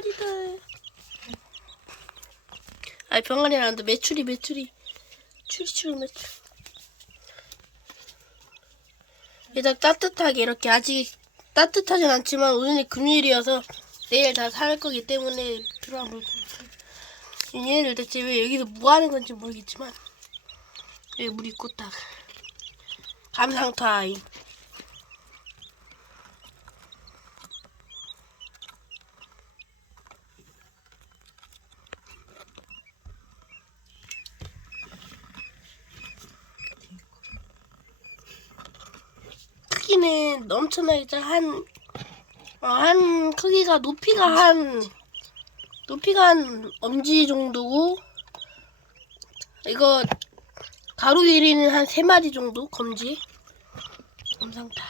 병아리다. 아니 병아리란다. 메추리 메추리. 추리추리 메추리. 일단 따뜻하게 이렇게 아직 따뜻하진 않지만 오늘이 금요일이어서 내일 다 살 거기 때문에 필요한 물건. 얘네들 대체 왜 여기서 뭐 하는 건지 모르겠지만 왜 물이 꽂다가 감상 타임. 크기는 엄청나게 작- 한, 어, 한 크기가 높이가 한 높이가 한 엄지 정도고 이거 가로 길이는 한세 마리 정도 검지. 검상타